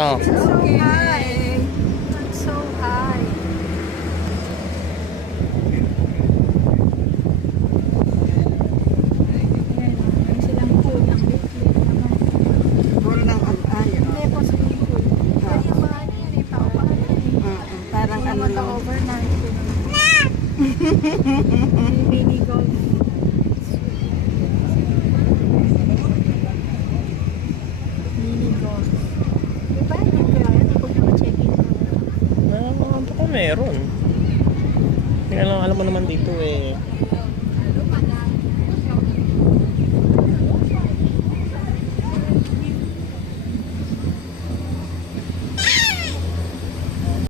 Oh. It's so high. It's so high. Ayan, meron silang pool. Ang liit-liit naman. Pool ng ayaw. Hindi po swimming pool. Pero yung mga ano yan, yung paupahan yan eh. Parang Yung ano mga lang. overnight. Mini golf. Mini golf. Diba yun kaya yun? Kung naka-check-in mo. Baka meron. Kaya lang, alam mo naman dito eh.